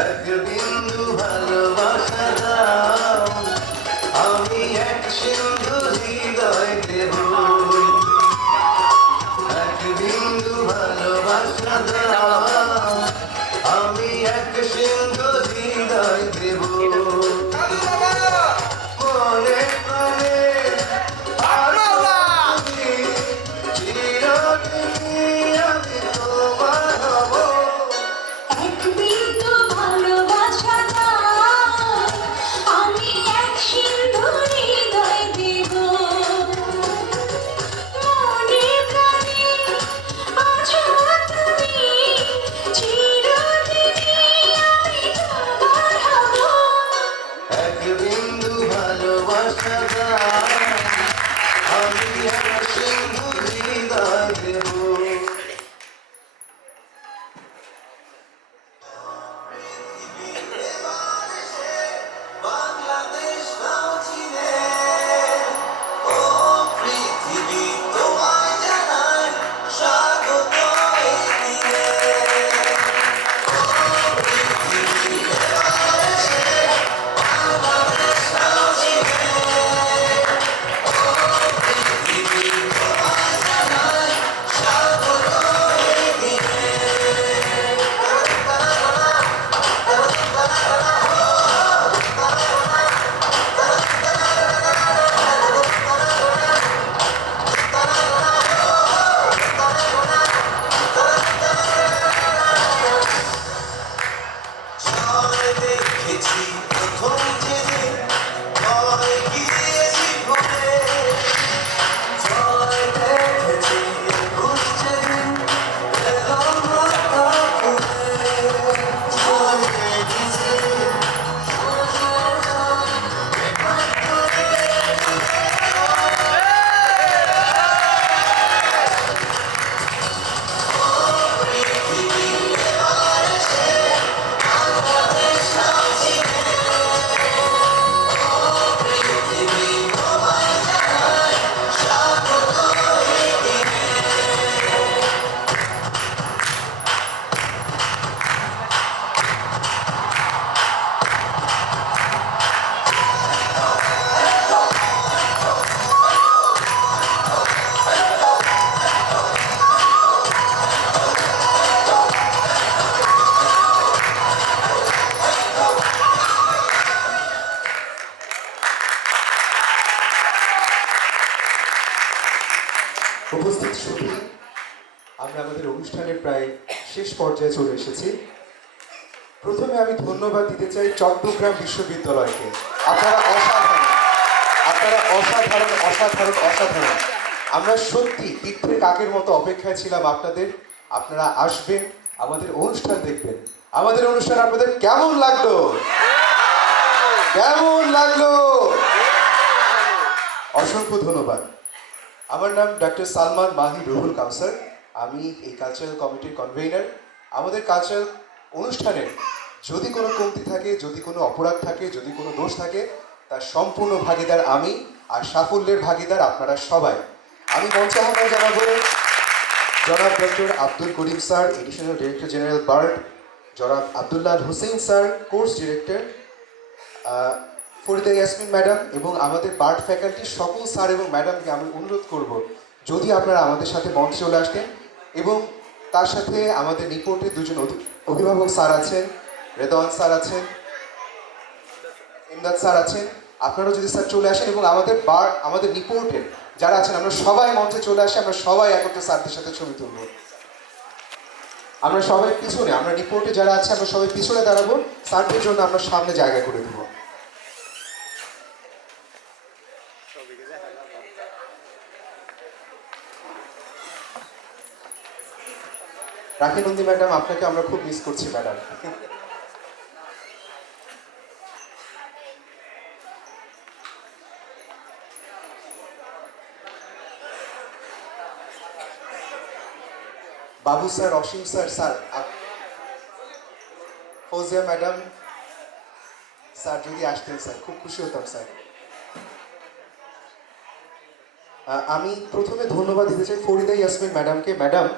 এক বিন্দু ভালোবাসা দাও আমি এক সিন্ধু হৃদয় দেব এক বিন্দু ভালোবাসা দাও আমি এক সিন্ধু হৃদয় দেব মনে প্রাণে চিরদিন আমি তোমার হব এক বিন্দু ভালোবাসা দাও পর্যায়ে চলে এসেছি। প্রথমে আমি ধন্যবাদ দিতে চাই চট্টগ্রাম বিশ্ববিদ্যালয়কে। আপনারা অসাধারণ, আপনারা অসাধারণ অসাধারণ অসাধারণ। আমরা সত্যি তীর্থের কাকের মতো অপেক্ষায় ছিলাম আপনারা আসবেন, আমাদের অনুষ্ঠান দেখবেন। আমাদের অনুষ্ঠান আপনাদের কেমন লাগলো? কেমন লাগলো? অসংখ্য ধন্যবাদ। আমার নাম ডক্টর সালমান মাহি রুহুল কাউসার। আমি এই কালচারাল কমিটির কনভেনার। আমাদের কালচারাল অনুষ্ঠানের যদি কোনো কমতি থাকে, যদি কোনো অপরাধ থাকে, যদি কোনো দোষ থাকে, তার সম্পূর্ণ ভাগিদার আমি, আর সাফল্যের ভাগিদার আপনারা সবাই। আমি মঞ্চে আহ্বান জানাবো জনাব doctor Abdul Karim sir, additional director general BARD, জনাব Abdullah Hussain sir, course director, Farida Yasmin madam এবং আমাদের বার্ড ফ্যাকাল্টির সকল স্যার এবং ম্যাডামকে আমি অনুরোধ করব যদি আপনারা আমাদের সাথে মঞ্চে চলে আসতেন। এবং তার সাথে আমাদের নিকটে দুজন অভিভাবক স্যার আছেন, রেদওয়ান স্যার আছেন, ইমদাদ স্যার আছেন। আপনারাও যদি স্যার চলে আসেন এবং আমাদের নিকটে যারা আছেন, আমরা সবাই মঞ্চে চলে আসি, আমরা সবাই একত্রে স্যারদের সাথে ছবি তুলব। আমরা সবাই পিছনে, আমরা নিকটে যারা আছে আমরা সবাই পিছনে দাঁড়াবো, স্যারদের জন্য আমরা সামনে জায়গা করে দেবো। রাখি নন্দী ম্যাডাম, আপনাকে আমরা খুব মিস করছি madam. Babu sir, Asim sir, sir Fauzia madam, sir যদি আসতেন স্যার খুব খুশি হতাম স্যার। আমি প্রথমে ধন্যবাদ দিতে চাই ফরিদা ইয়াসমিন ম্যাডামকে। ম্যাডাম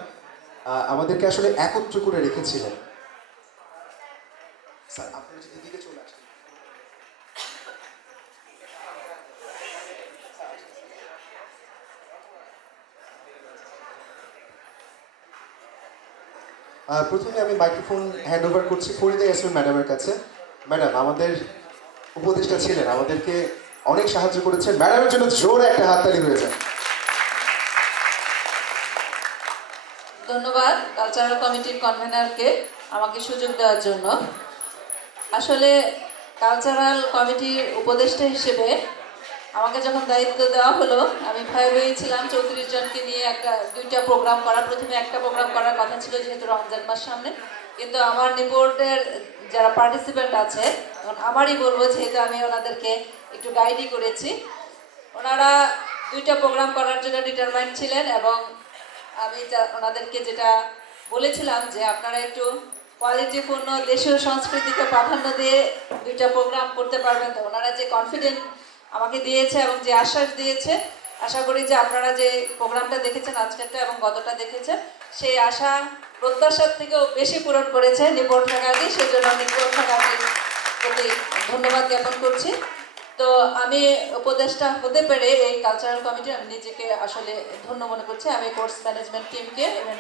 আমাদেরকে আসলে একত্র করে রেখেছিলেন। স্যার আপনি যদি দিকে চলে আসেন। প্রথমে আমি মাইক্রোফোন হ্যান্ড ওভার করছি ফরিদা ইয়াসমিন ম্যাডামের কাছে। ম্যাডাম আমাদের উপদেষ্টা ছিলেন, আমাদেরকে অনেক সাহায্য করেছেন। ম্যাডামের জন্য জোরে একটা হাততালি হয়ে যায়। ধন্যবাদ কালচারাল কমিটির কনভেনারকে আমাকে সুযোগ দেওয়ার জন্য। আসলে কালচারাল কমিটির উপদেষ্টা হিসেবে আমাকে যখন দায়িত্ব দেওয়া হলো, আমি ভয় পেয়েছিলাম 34 জনকে নিয়ে দুইটা প্রোগ্রাম করা। প্রথমে একটা প্রোগ্রাম করার কথা ছিল যেহেতু রমজান মাস সামনে, কিন্তু আমার নিবোর্ডের যারা পার্টিসিপেন্ট আছে, আমারই বলবো যেহেতু আমি ওনাদেরকে একটু গাইডই করেছি, ওনারা দুইটা প্রোগ্রাম করার জন্য ডিটারমাইন্ড ছিলেন। এবং আমি ওনাদেরকে যেটা বলেছিলাম যে আপনারা একটু কোয়ালিটিপূর্ণ দেশীয় সংস্কৃতিকে প্রাধান্য দিয়ে দুইটা প্রোগ্রাম করতে পারবেন। তো ওনারা যে কনফিডেন্ট আমাকে দিয়েছে এবং যে আশ্বাস দিয়েছে, আশা করি যে আপনারা যে প্রোগ্রামটা দেখেছেন আজকেরটা এবং গতটা দেখেছেন, সেই আশা প্রত্যাশার থেকেও বেশি পূরণ করেছে নিবোর্ড ফ্যাকাল্টি। সেজন্য নিবোর্ড ফ্যাকাল্টির প্রতি ধন্যবাদ জ্ঞাপন করছি। তো আমি উপদেষ্টা হতে পেরে এই কালচারাল কমিটি আমি নিজেকে আসলে ধন্য মনে করছি। আমি কোর্স ম্যানেজমেন্ট টিমকে এবং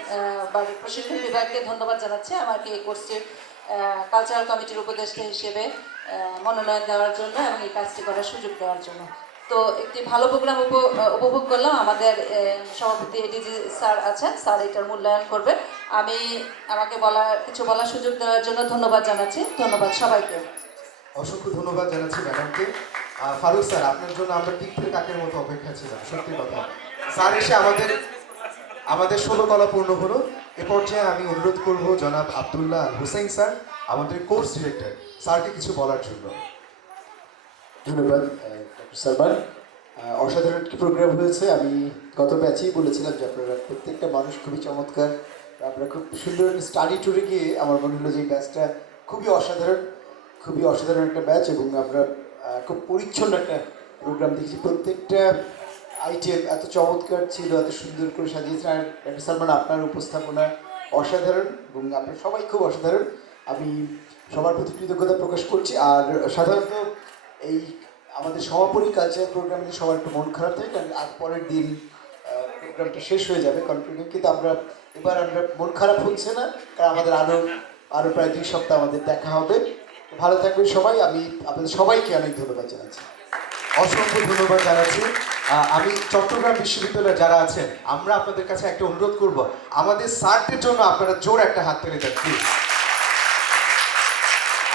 প্রশিক্ষণ বিভাগকে ধন্যবাদ জানাচ্ছি আমাকে এই কোর্সটির কালচারাল কমিটির উপদেষ্টা হিসেবে মনোনয়ন দেওয়ার জন্য এবং এই কাজটি করার সুযোগ দেওয়ার জন্য। তো একটি ভালো প্রোগ্রাম উপভোগ করলাম। আমাদের সভাপতি এডিজি স্যার আছেন, স্যার এটার মূল্যায়ন করবে। আমি আমাকে কিছু বলার সুযোগ দেওয়ার জন্য ধন্যবাদ জানাচ্ছি। ধন্যবাদ সবাইকে। অসংখ্য ধন্যবাদ জানাচ্ছি ম্যাডামকে। ফারুক স্যার, আপনার জন্য আমরা তীর্থের কাকের মতো অপেক্ষা ছিলাম, সত্যি কথা। স্যার এসে আমাদের 16 কলা পূর্ণ হলো। এ পর্যায়ে আমি অনুরোধ করব জনাব আব্দুল্লাহ হুসেইন স্যার, আমাদের কোর্স ডিরেক্টর, স্যারকে কিছু বলার জন্য। ধন্যবাদ ডক্টর সালমান। অসাধারণ একটি প্রোগ্রাম হয়েছে। আমি গত ব্যাচেই বলেছিলাম যে আপনারা প্রত্যেকটা মানুষ খুবই চমৎকার। আপনারা খুব সুন্দর একটা স্টাডি ট্যুরে গিয়ে আমার মনে হলো যে এই ব্যাচটা খুবই অসাধারণ একটা ব্যাচ এবং আমরা খুব পরিচ্ছন্ন একটা প্রোগ্রাম দেখেছি। প্রত্যেকটা আইটেম এত চমৎকার ছিল, এত সুন্দর করে সাজিয়েছেন। আর ডক্টর সালমান আপনার উপস্থাপনা অসাধারণ এবং আপনার সবাই খুব অসাধারণ। আমি সবার প্রতি কৃতজ্ঞতা প্রকাশ করছি। আর সাধারণত এই আমাদের সমাপনী কালচারাল প্রোগ্রামে সবার একটু মন খারাপ থাকে, কারণ আজ পরের দিন প্রোগ্রামটা শেষ হয়ে যাবে কন্টিনিউ। কিন্তু আমরা মন খারাপ হচ্ছে না, কারণ আমাদের আরও প্রায় 2 সপ্তাহ আমাদের দেখা হবে। ভালো থাকবেন সবাই। আমি আপনাদের সবাইকে অনেক ধন্যবাদ জানাচ্ছি। অসংখ্য ধন্যবাদ জানাচ্ছি। আমি চট্টগ্রাম বিশ্ববিদ্যালয়ে যারা আছেন আমরা আপনাদের কাছে একটা অনুরোধ করব, আমাদের স্যারদের জন্য আপনারা জোর একটা হাত তুলে দেন প্লিজ।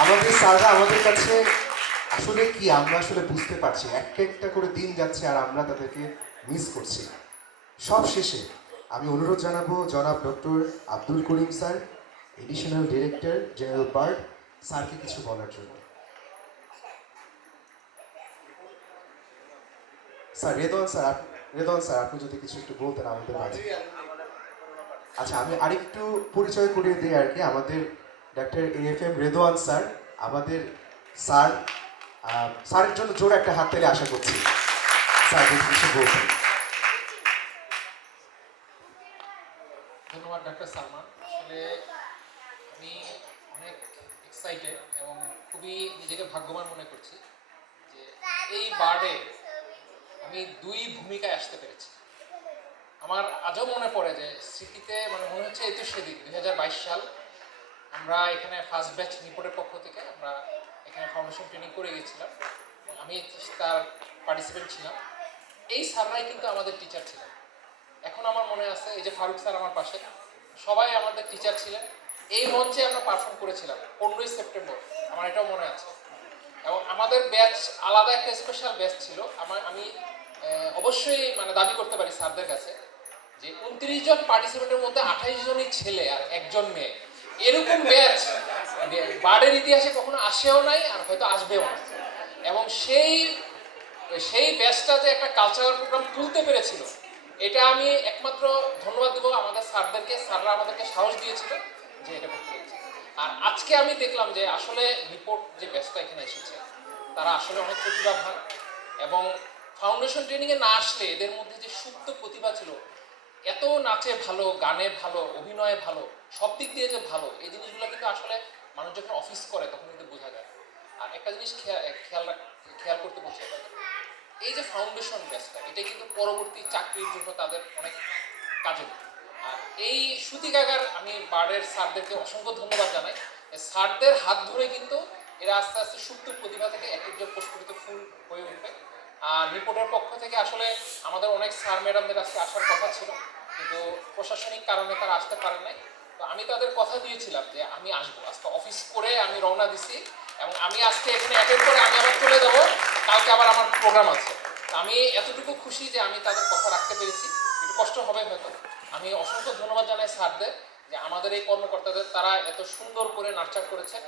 আমাদের স্যাররা আমাদের কাছে আসলে কি আমরা আসলে বুঝতে পারছি, একটা করে দিন যাচ্ছে আর আমরা তাদেরকে মিস করছি। সব শেষে আমি অনুরোধ জানাবো জনাব doctor Abdul Karim sir, additional director general BARD, স্যারকে কিছু বলার জন্য। স্যার রেদওয়ান স্যার আপনি যদি কিছু একটু বলতেন আমাদের মাঝে। আচ্ছা, আমি আরেকটু পরিচয় করিয়ে দিই আর কি। আমাদের ডাক্তার AFM রেদওয়ান স্যার, আমাদের স্যার, স্যারের জন্য জোর একটা হাত তালি আশা করছি। স্যার যদি কিছু বলতেন। ধন্যবাদ ডাক্তার সালমান। আসলে আমি অনেক এক্সাইটেড এবং খুবই নিজেকে ভাগ্যবান মনে করছি যে এই বার্ডে আমি 2 ভূমিকায় আসতে পেরেছি। আমার আজও মনে পড়ে যে স্মৃতিতে মানে মনে হচ্ছে এই তো সেদিন 2022 সাল আমরা এখানে ফার্স্ট ব্যাচ নিপোর্টের পক্ষ থেকে আমরা এখানে ফাউন্ডেশন ট্রেনিং করে গেছিলাম। আমি তার পার্টিসিপেন্ট ছিলাম। এই স্যাররাই কিন্তু আমাদের টিচার ছিলেন। এখন আমার মনে আছে এই যে ফারুক স্যার আমার পাশে, সবাই আমাদের টিচার ছিলেন। এই মঞ্চে আমরা পারফর্ম করেছিলাম 15ই সেপ্টেম্বর, আমার এটাও মনে আছে। এবং আমাদের ব্যাচ আলাদা একটা স্পেশাল ব্যাচ ছিল। আমি অবশ্যই মানে দাবি করতে পারি স্যারদের কাছে যে 29 জন পার্টিসিপেন্টের মধ্যে 28 জনই ছেলে আর 1 জন মেয়ে। এরকম ব্যাচ বার্ডের ইতিহাসে কখনো আসেও নাই আর হয়তো আসবেও না। এবং সেই ব্যাচটা যে একটা কালচারাল প্রোগ্রাম তুলতে পেরেছিল, এটা আমি একমাত্র ধন্যবাদ দেবো আমাদের স্যারদেরকে। স্যাররা আমাদেরকে সাহস দিয়েছিল যে এটা করতে পেরেছি। আর আজকে আমি দেখলাম যে আসলে রিপোর্ট যে ব্যাচটা এখানে এসেছে তারা আসলে অনেক প্রতিভাবান এবং ফাউন্ডেশন ট্রেনিংয়ে না আসলে এদের মধ্যে যে সুপ্ত প্রতিভা ছিল, এত নাচে ভালো, গানে ভালো, অভিনয়ে ভালো, সব দিক দিয়ে যে ভালো, এই জিনিসগুলো কিন্তু আসলে মানুষ যখন অফিস করে তখন কিন্তু বোঝা যায়। আর একটা জিনিস খেয়াল করতে বলছে, এই যে ফাউন্ডেশন ব্যাচটা এটাই কিন্তু পরবর্তী চাকরির জন্য তাদের অনেক কাজে দেয়। আর এই সুতিকাগার আমি বার্ডের স্যারদেরকে অসংখ্য ধন্যবাদ জানাই। স্যারদের হাত ধরে কিন্তু এরা আস্তে আস্তে সুপ্ত প্রতিভা থেকে এক একজন প্রস্ফুটিত ফুল হয়ে উঠবে। আর রিপোর্টের পক্ষ থেকে আসলে আমাদের অনেক স্যার ম্যাডামদের আজকে আসার কথা ছিল, কিন্তু প্রশাসনিক কারণে তারা আসতে পারেন নাই। তো আমি তাদের কথা দিয়েছিলাম যে আমি আসবো, আজকে অফিস করে আমি রওনা দিছি এবং আমি আজকে এখানে অ্যাটেন্ড করে আমি আবার চলে যাবো, কালকে আবার আমার প্রোগ্রাম আছে। আমি এতটুকু খুশি যে আমি তাদের কথা রাখতে পেরেছি। একটু কষ্ট হবে হয়তো। আমি অসংখ্য ধন্যবাদ জানাই স্যারদের যে আমাদের এই কর্মকর্তাদের তারা এত সুন্দর করে নার্চার করেছেন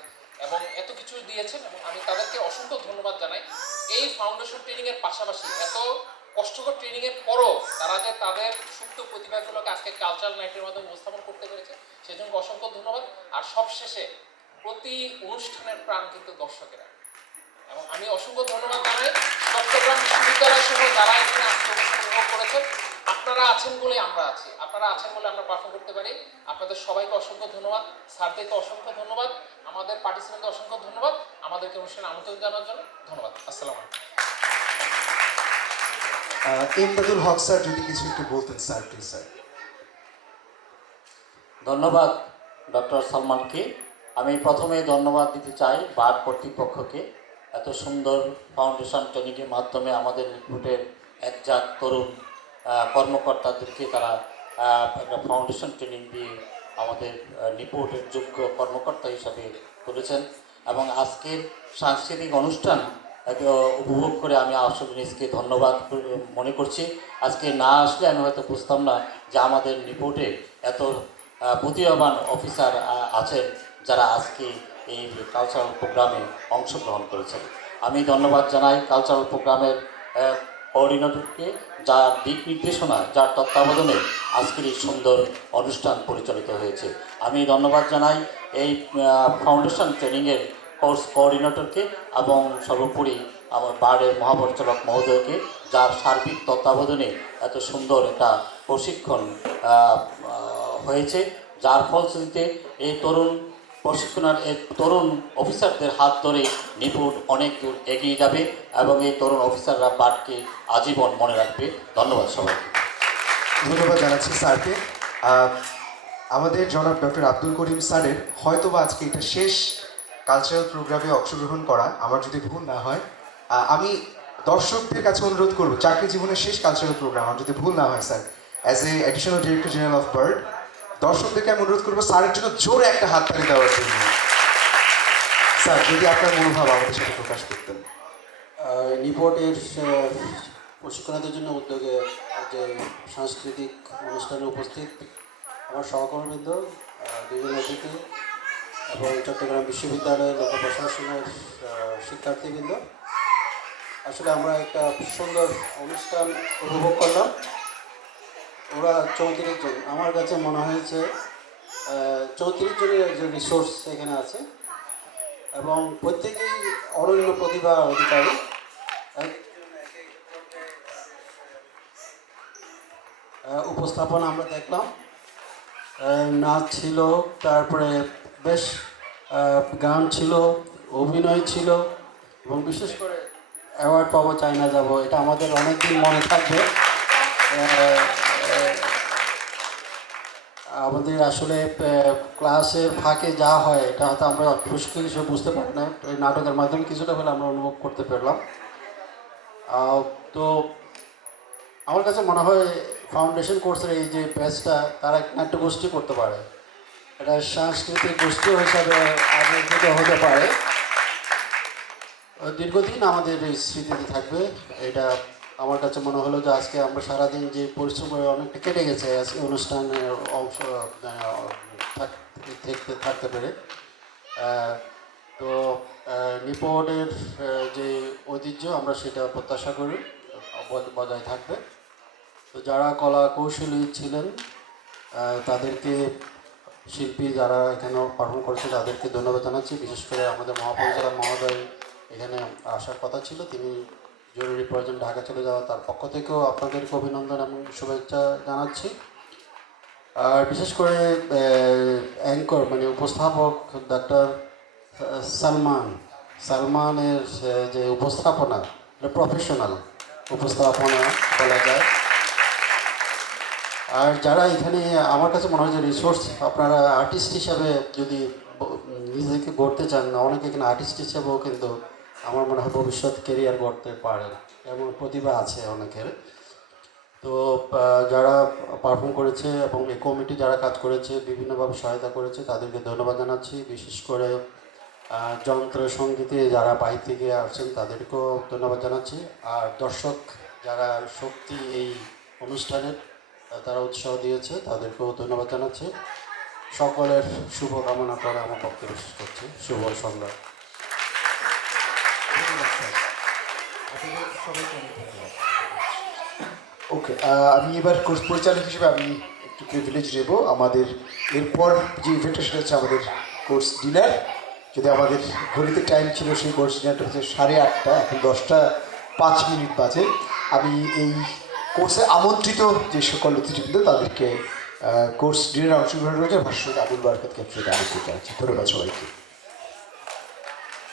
এবং এত কিছু দিয়েছেন, এবং আমি তাদেরকে অসংখ্য ধন্যবাদ জানাই। এই ফাউন্ডেশন ট্রেনিংয়ের পাশাপাশি এত কষ্টকর ট্রেনিংয়ের পরও তারা যে তাদের সুপ্ত প্রতিভাগুলোকে আজকে কালচারাল নাইটের মাধ্যমে উপস্থাপন করতে পেরেছে, সেজন্য অসংখ্য ধন্যবাদ। আর সবশেষে প্রতি অনুষ্ঠানের প্রাণ কিন্তু দর্শকেরা, এবং আমি অসংখ্য ধন্যবাদ জানাই চট্টগ্রাম বিশ্ববিদ্যালয় সহ যারা এখানে আজকে অনুষ্ঠান উপভোগ করেছেন। আপনারা আছেন বলে আমরা আছি, আপনারা আছেন বলে আমরা পারফর্ম করতে পারি। আপনাদের সবাইকে অসংখ্য ধন্যবাদ, স্যারদেরকে অসংখ্য ধন্যবাদ, আমাদের পার্টিসিপেন্টকে অসংখ্য ধন্যবাদ, আমাদেরকে অনুষ্ঠানে আমন্ত্রণ জানার জন্য ধন্যবাদ। আসসালামু আলাইকুম। ইমদাদুল হক স্যার যদি কিছু একটু বলতেন স্যার, প্লিজ স্যার। ধন্যবাদ ডক্টর সালমানকে। আমি প্রথমে ধন্যবাদ দিতে চাই বার্ড কর্তৃপক্ষকে। এত সুন্দর ফাউন্ডেশন ট্রেনিংয়ের মাধ্যমে আমাদের রিক্রুটের একজাত তরুণ কর্মকর্তাদেরকে তারা একটা ফাউন্ডেশন ট্রেনিং দিয়ে আমাদের নিপোর্টের যোগ্য কর্মকর্তা হিসাবে তুলেছেন। এবং আজকের সাংস্কৃতিক অনুষ্ঠান উপভোগ করে আমি আসলে নিজকে ধন্যবাদ মনে করছি। আজকে না আসলে আমি হয়তো বুঝতাম না যে আমাদের নিপোর্টে এত প্রতিভাবান অফিসার আছেন যারা আজকে এই কালচারাল প্রোগ্রামে অংশগ্রহণ করেছেন। আমি ধন্যবাদ জানাই কালচারাল প্রোগ্রামের কোঅর্ডিনেটরকে, যার দিক নির্দেশনা, যার তত্ত্বাবধানে আজকের এই সুন্দর অনুষ্ঠান পরিচালিত হয়েছে। আমি ধন্যবাদ জানাই এই ফাউন্ডেশন ট্রেনিংয়ের কোর্স কোঅর্ডিনেটরকে এবং সর্বোপরি আমার বার্ডের মহাপরিচালক মহোদয়কে, যার সার্বিক তত্ত্বাবধানে এত সুন্দর একটা প্রশিক্ষণ হয়েছে, যার ফলশ্রুতিতে এই তরুণ তরুণ অফিসারদের হাত ধরে নিপুণ অনেক দূর এগিয়ে যাবে এবং এই তরুণ অফিসাররা বার্ডকে আজীবন মনে রাখবে। ধন্যবাদ সবাইকে। ধন্যবাদ জানাচ্ছি স্যারকে। আমাদের জনাব ডক্টর আব্দুল করিম স্যারের হয়তোবা আজকে এটা শেষ কালচারাল প্রোগ্রামে অংশগ্রহণ করা, আমার যদি ভুল না হয়। আমি দর্শকদের কাছে অনুরোধ করবো, চাকরি জীবনের শেষ কালচারাল প্রোগ্রাম, আমার যদি ভুল না হয় sir, as a additional director general of bird, দর্শকদেরকে আমি অনুরোধ করবো স্যারের জন্য জোরে একটা হাততালি দেওয়ার জন্য। স্যার যদি আপনার মনোভাব আমাদের সাথে প্রকাশ করতেন। নিপটের প্রশিক্ষণার্থীর জন্য উদ্যোগে যে সাংস্কৃতিক অনুষ্ঠানে উপস্থিত আমার সহকর্মীবৃন্দ, দুজন অতিথি এবং চট্টগ্রাম বিশ্ববিদ্যালয়ের লোক প্রশাসনের শিক্ষার্থীবৃন্দ, আসলে আমরা একটা সুন্দর অনুষ্ঠান উপভোগ করলাম। ওরা 34 জন, আমার কাছে মনে হয়েছে 34 জনের একজন রিসোর্স এখানে আছে এবং প্রত্যেকেই অনন্য প্রতিভা অধিকারী। উপস্থাপনা আমরা দেখলাম, নাচ ছিল, তারপরে বেশ গান ছিল, অভিনয় ছিল এবং বিশেষ করে অ্যাওয়ার্ড পাবো চায়না যাব, এটা আমাদের অনেকদিন মনে থাকবে। আমাদের আসলে ক্লাসের ফাঁকে যা হয় এটা হয়তো আমরা মুশকিল হিসেবে বুঝতে পারি না, এই নাটকের মাধ্যমে কিছুটা হলে আমরা অনুভব করতে পারলাম। তো আমার কাছে মনে হয় ফাউন্ডেশন কোর্সের এই যে ব্যাচটা তারা নাট্যগোষ্ঠী করতে পারে, এটা সাংস্কৃতিক গোষ্ঠী হিসাবে আবির্ভূত হতে পারে, দীর্ঘদিন আমাদের এই স্মৃতিতে থাকবে। এটা আমার কাছে মনে হলো যে আজকে আমরা সারাদিন যে পরিশ্রম করে অনেকটা কেটে গেছে আজকে অনুষ্ঠানের অংশ থাকতে পেরে। তো নিপটের যে ঐতিহ্য আমরা সেটা প্রত্যাশা করি বজায় থাকবে। তো যারা কলা কৌশলী ছিলেন তাদেরকে, শিল্পী যারা এখানে পারফর্ম করেছে তাদেরকে ধন্যবাদ জানাচ্ছি। বিশেষ করে আমাদের মহাপরিচালক মহোদয় এখানে আসার কথা ছিল, তিনি জরুরি প্রয়োজন ঢাকা চলে যাওয়া, তার পক্ষ থেকেও আপনাদেরকে অভিনন্দন এবং শুভেচ্ছা জানাচ্ছি। আর বিশেষ করে অ্যাঙ্কর মানে উপস্থাপক ডাক্তার সালমানের যে উপস্থাপনা, প্রফেশনাল উপস্থাপনা বলা যায়। আর যারা এখানে আমার কাছে মনে হয় যে রিসোর্স, আপনারা আর্টিস্ট হিসাবে যদি নিজেকে গড়তে চান, অনেকে এখানে আর্টিস্ট হিসাবেও কিন্তু আমার মনে হয় ভবিষ্যৎ কেরিয়ার গড়তে পারেন, এমন প্রতিভা আছে অনেকের। তো যারা পারফর্ম করেছে এবং এই কমিটি যারা কাজ করেছে, বিভিন্নভাবে সহায়তা করেছে, তাদেরকে ধন্যবাদ জানাচ্ছি। বিশেষ করে যন্ত্র সঙ্গীতে যারা বাইরে থেকে আসছেন তাদেরকেও ধন্যবাদ জানাচ্ছি। আর দর্শক যারা শক্তি এই অনুষ্ঠানের তারা উৎসাহ দিয়েছে, তাদেরকেও ধন্যবাদ জানাচ্ছি। সকলের শুভ কামনা করে আমার বক্তব্য শেষ করছি। শুভ সন্ধ্যা। ওকে, আমি এবার কোর্স পরিচালক হিসেবে আমি একটু প্রিভিলেজ নেব। আমাদের এরপর যে ইভেন্টটা সেটা হচ্ছে আমাদের কোর্স ডিনার। যদি আমাদের ঘড়িতে টাইম ছিল সেই কোর্স ডিনারটা হচ্ছে 8:30, এখন 10:05 বাজে। আমি এই কোর্সে আমন্ত্রিত যে সকল অতিথিবৃন্দ তাদেরকে কোর্স ডিনারে অংশগ্রহণ করেছে ভাষ্যক আবুল বারকাত ক্যাপ্টেনকে আমন্ত্রিত জানাচ্ছি। ধন্যবাদ সবাইকে।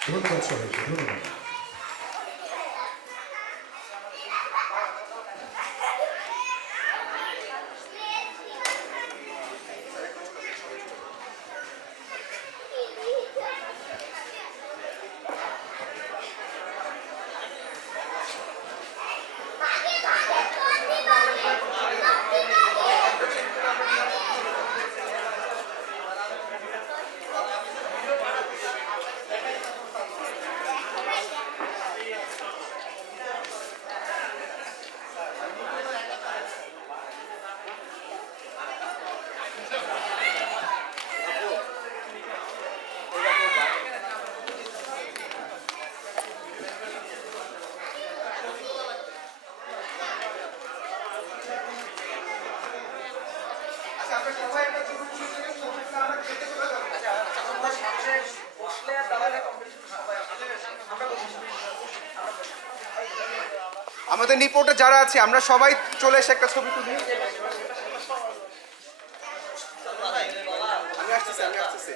ধন্যবাদ সবাইকে, ধন্যবাদ। আমাদের নিপোর্টে যারা আছে আমরা সবাই চলে এসে একটা ছবি তুলি। আমি আসতেছি।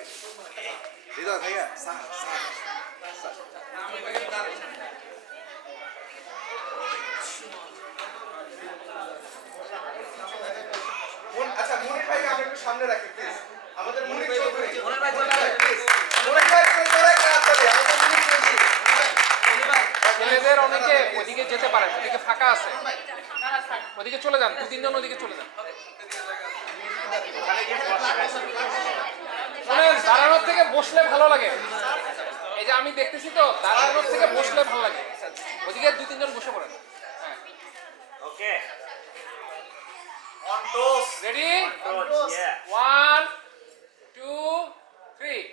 হৃদয় ভাইয়া, আচ্ছা মনির ভাই আমরা একটু সামনে রাখি প্লিজ। আমাদের মনির চৌধুরী, মনির ভাই প্লিজ, মনির ভাই করে একটা হাত তালি। আমাদের মনির চৌধুরী, মনির ভাই ছেলেদের অনেকে ওইদিকে যেতে পারেন, ওদিকে ফাঁকা আছে, ওদিকে চলে যান, 2-3 জন ওদিকে চলে যান। শোনেন, দাঁড়ানোর থেকে বসলে ভালো লাগে। এই যে আমি দেখতেছি তো, দাঁড়ানোর থেকে বসলে ভালো লাগে। ওদিকে 2-3 জন বসে পড়েন। ওকে, অন টস, রেডি, 1 2 3,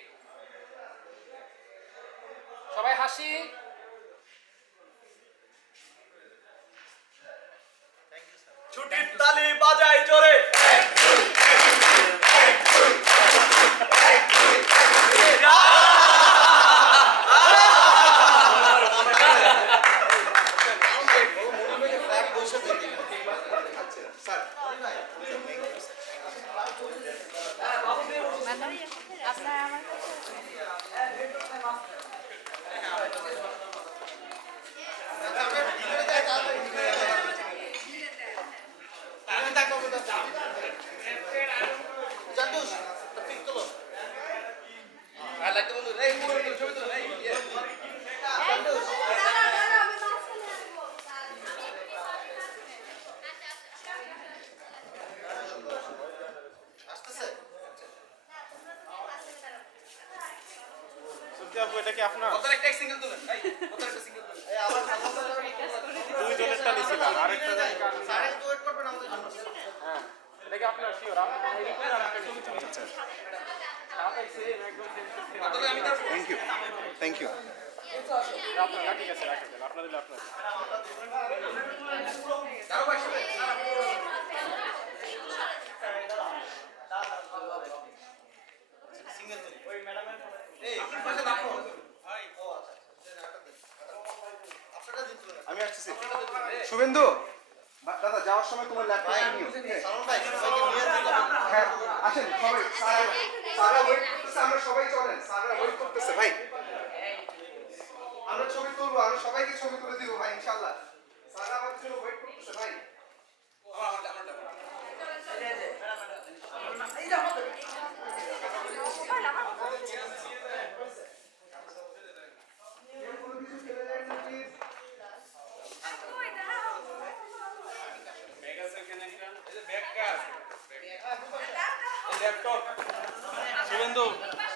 সবাই হাসি। ছুটির তালি বাজাই জোরে। এটা কি আপনার? একটা সিঙ্গেল তুলেন ভাই, একটা সিঙ্গেল তুলেন। দুইজনেরটা নিছিলাম, আরেকটা স্যার একটু ওয়েট করবেন আমাদের জন্য। হ্যাঁ, এটা কি আপনার শিওর? আপনি আরেকটা নিচ্ছেন। আচ্ছা, থ্যাংক ইউ, থ্যাংক ইউ। আপনার ঠিক আছে, রাখেন, আপনার দিলে আপনার। আমি আসছি শুভেন্দু, দাদা যাওয়ার সময় তোমার ল্যাপটপ নিও। হ্যাঁ আসেন সবাই, সারা ওয়েট করতেছে, আমরা সবাই চলেন, সারা ওয়েট করতেছে ভাই। আমরা ছবি তুলবো, আমরা সবাইকে ছবি তুলে দিব ভাই ইনশাআল্লাহ। সারা আমাদের জন্য ওয়েট করতেছে ভাই। শুভেন্দু